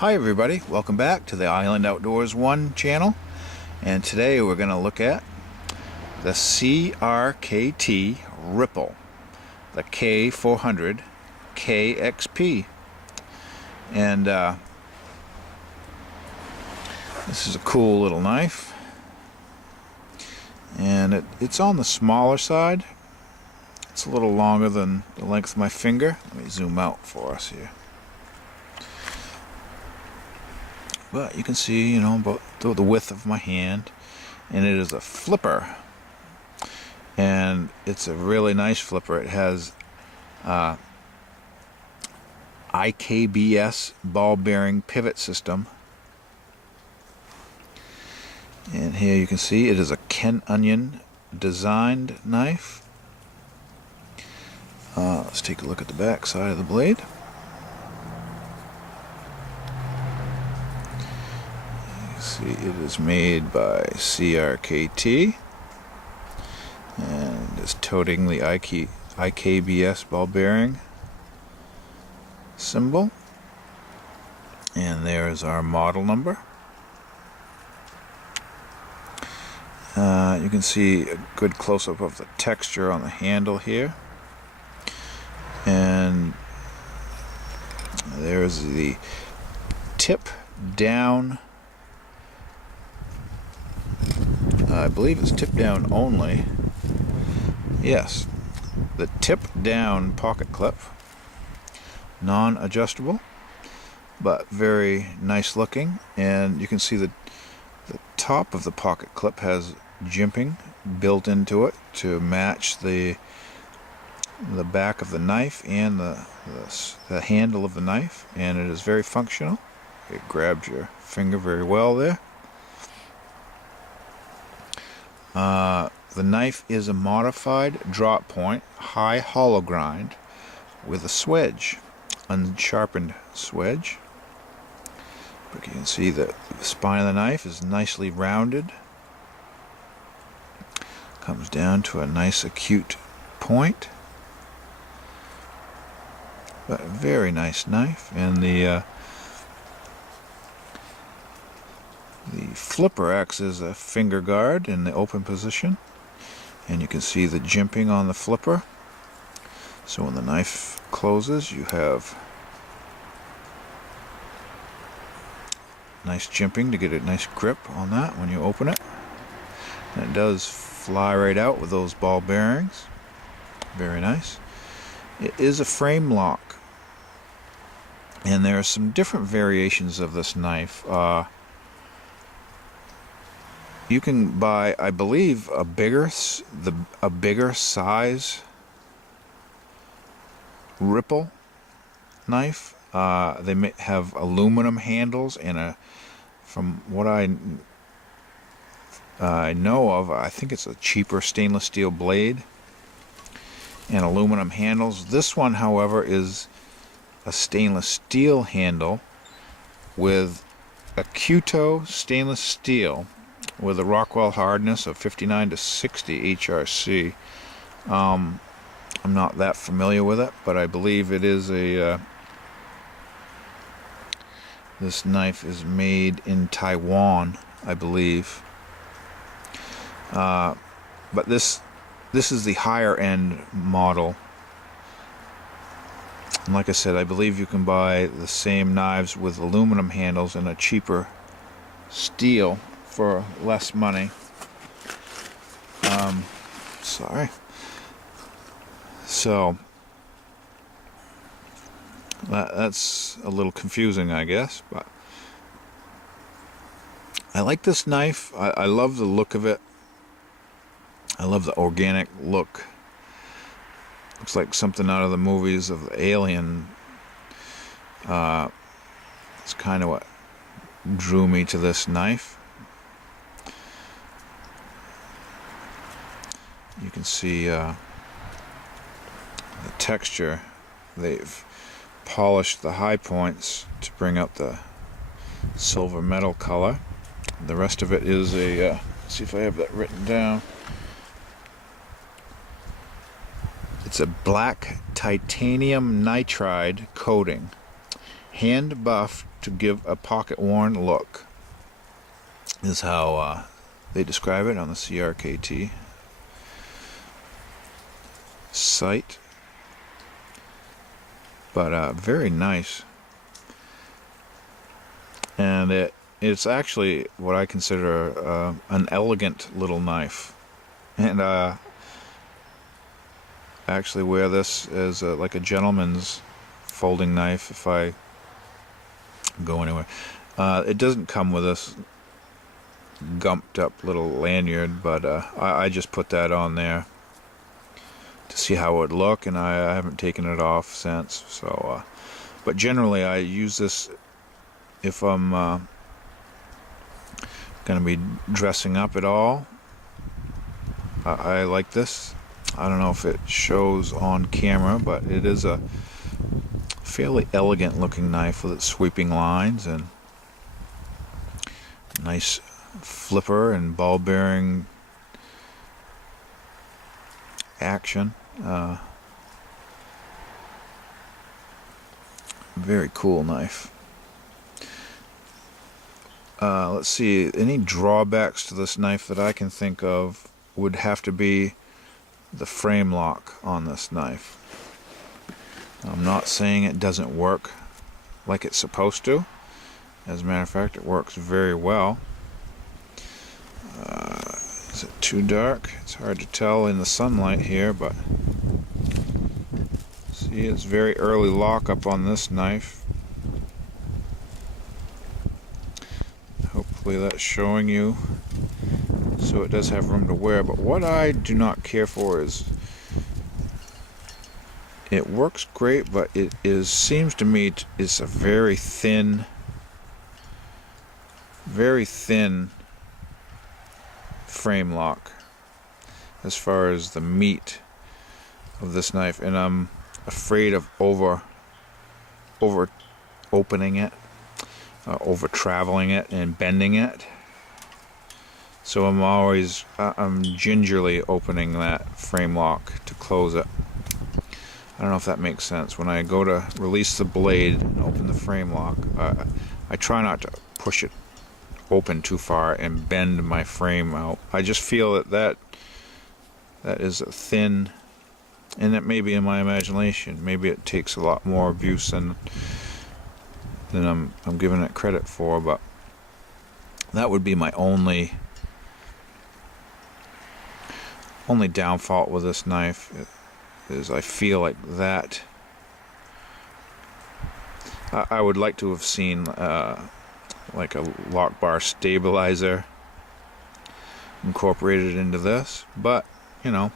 Hi everybody, welcome back to the Island Outdoors 1 channel, and today we're going to look at the CRKT Ripple, the K400 KXP, and this is a cool little knife, and it's on the smaller side. It's a little longer than the length of my finger. Let me zoom out for us here. But you can see, about the width of my hand, and it is a flipper, and it's a really nice flipper. It has IKBS ball bearing pivot system, and here you can see it is a Ken Onion designed knife. Let's take a look at the back side of the blade. See, it is made by CRKT and is toting the IKBS ball bearing symbol, and there's our model number. You can see a good close-up of the texture on the handle here, and there's the tip down. I believe it's tip down only. Yes, the tip down pocket clip, non-adjustable, but very nice looking. And you can see the top of the pocket clip has jimping built into it to match the back of the knife and the handle of the knife, and it is very functional. It grabs your finger very well there. The knife is a modified drop point, high hollow grind with a swedge, unsharpened swedge. But you can see that the spine of the knife is nicely rounded. Comes down to a nice acute point. But a very nice knife, and the flipper acts as a finger guard in the open position, and you can see the jimping on the flipper. So when the knife closes, you have nice jimping to get a nice grip on that when you open it. And it does fly right out with those ball bearings. Very nice. It is a frame lock, and there are some different variations of this knife. You can buy, I believe, a bigger size Ripple knife. They may have aluminum handles, and from what I know of, I think it's a cheaper stainless steel blade and aluminum handles. This one, however, is a stainless steel handle with Acuto stainless steel, with a Rockwell hardness of 59 to 60 HRC. I'm not that familiar with it, but I believe it is this knife is made in Taiwan, I believe. But this is the higher end model. And like I said, I believe you can buy the same knives with aluminum handles and a cheaper steel for less money. Sorry. So that's a little confusing, I guess, but I like this knife. I love the look of it. I love the organic look. Looks like something out of the movies of the Alien. It's kind of what drew me to this knife. You can see the texture. They've polished the high points to bring out the silver metal color. The rest of it is a, let's see if I have that written down. It's a black titanium nitride coating. hand buffed to give a pocket worn look, is how they describe it on the CRKT site. But very nice, and it's actually what I consider an elegant little knife, and I actually wear this as like a gentleman's folding knife if I go anywhere. It doesn't come with this gumped up little lanyard, but I just put that on there to see how it would look, and I haven't taken it off since. So, but generally I use this if I'm going to be dressing up at all. I like this. I don't know if it shows on camera, but it is a fairly elegant looking knife with its sweeping lines and nice flipper and ball bearing action. Very cool knife. Let's see, any drawbacks to this knife that I can think of would have to be the frame lock on this knife. I'm not saying it doesn't work like it's supposed to. As a matter of fact, it works very well. Is it too dark? It's hard to tell in the sunlight here, but see, it's very early lockup on this knife. Hopefully that's showing you. So it does have room to wear, but what I do not care for is it works great, but it seems to me it's a very thin frame lock as far as the meat of this knife, and I'm afraid of over opening it, over traveling it and bending it. So I'm gingerly opening that frame lock to close it. I don't know if that makes sense. When I go to release the blade and open the frame lock, I try not to push it open too far and bend my frame out. I just feel that is a thin, and it may be in my imagination. Maybe it takes a lot more abuse than I'm giving it credit for, but that would be my only downfall with this knife, is I feel like that I would like to have seen like a lock bar stabilizer incorporated into this, but you know,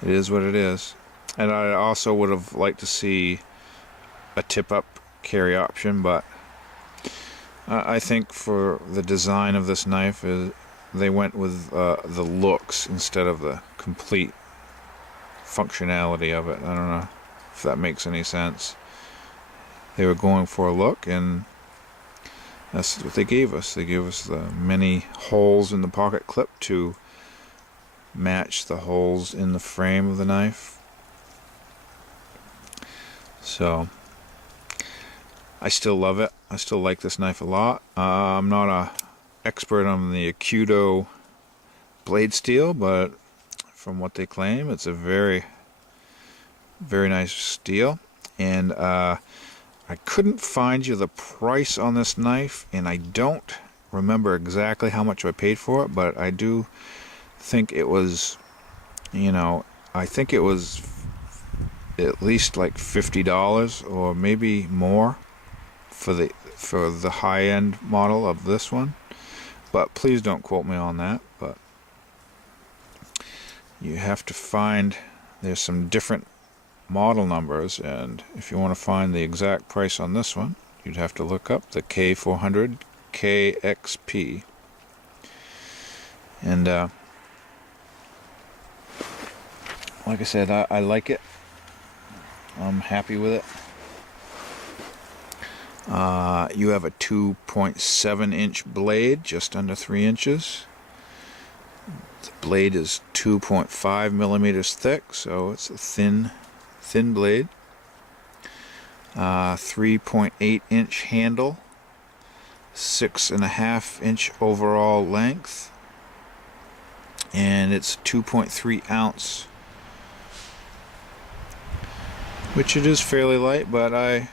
it is what it is. And I also would have liked to see a tip-up carry option, but I think for the design of this knife, they went with the looks instead of the complete functionality of it. I don't know if that makes any sense. They were going for a look, and that's what they gave us. They gave us the many holes in the pocket clip to match the holes in the frame of the knife. So I still love it. I still like this knife a lot. I'm not a expert on the Acuto blade steel, but from what they claim, it's a very, very nice steel. And I couldn't find you the price on this knife, and I don't remember exactly how much I paid for it, but I do think it was, I think it was at least like $50 or maybe more for the high-end model of this one. But please don't quote me on that. But you have to find, there's some different model numbers, and if you want to find the exact price on this one, you'd have to look up the K400 KXP. And like I said, I like it. I'm happy with it. You have a 2.7 inch blade, just under 3 inches. The blade is 2.5 millimeters thick, so it's a thin blade. 3.8 inch handle, 6.5 inch overall length, and it's 2.3 ounce, which it is fairly light, but I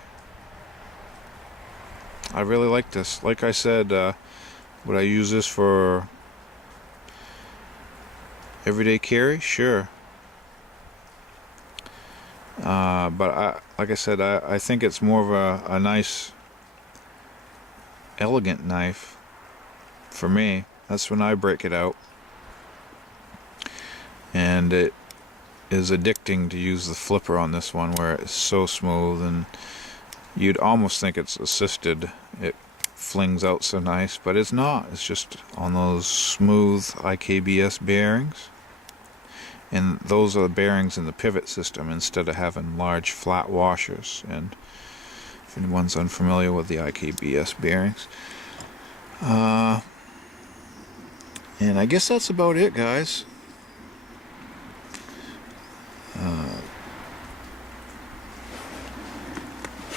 really like this. Like I said, would I use this for everyday carry? Sure. But like I said, I think it's more of a nice, elegant knife for me. That's when I break it out. And it is addicting to use the flipper on this one, where it's so smooth, and you'd almost think it's assisted. It flings out so nice, but it's not. It's just on those smooth IKBS bearings. And those are the bearings in the pivot system instead of having large flat washers. And if anyone's unfamiliar with the IKBS bearings. And I guess that's about it, guys.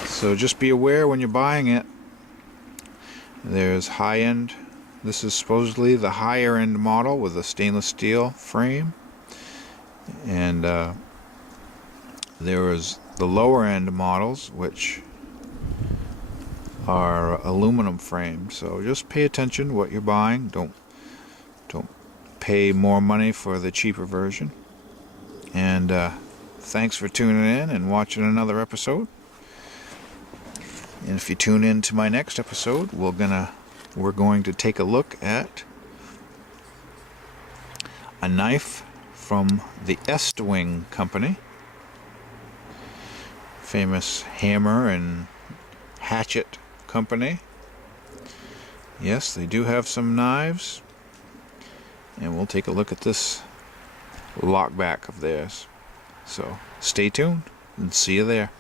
So just be aware when you're buying it. There's high-end. This is supposedly the higher-end model with a stainless steel frame. And there is the lower-end models, which are aluminum framed. So just pay attention to what you're buying. Don't pay more money for the cheaper version. And thanks for tuning in and watching another episode. And if you tune in to my next episode, we're going to take a look at a knife from the Estwing company, famous hammer and hatchet company. Yes, they do have some knives, and we'll take a look at this lockback of theirs. So stay tuned and see you there.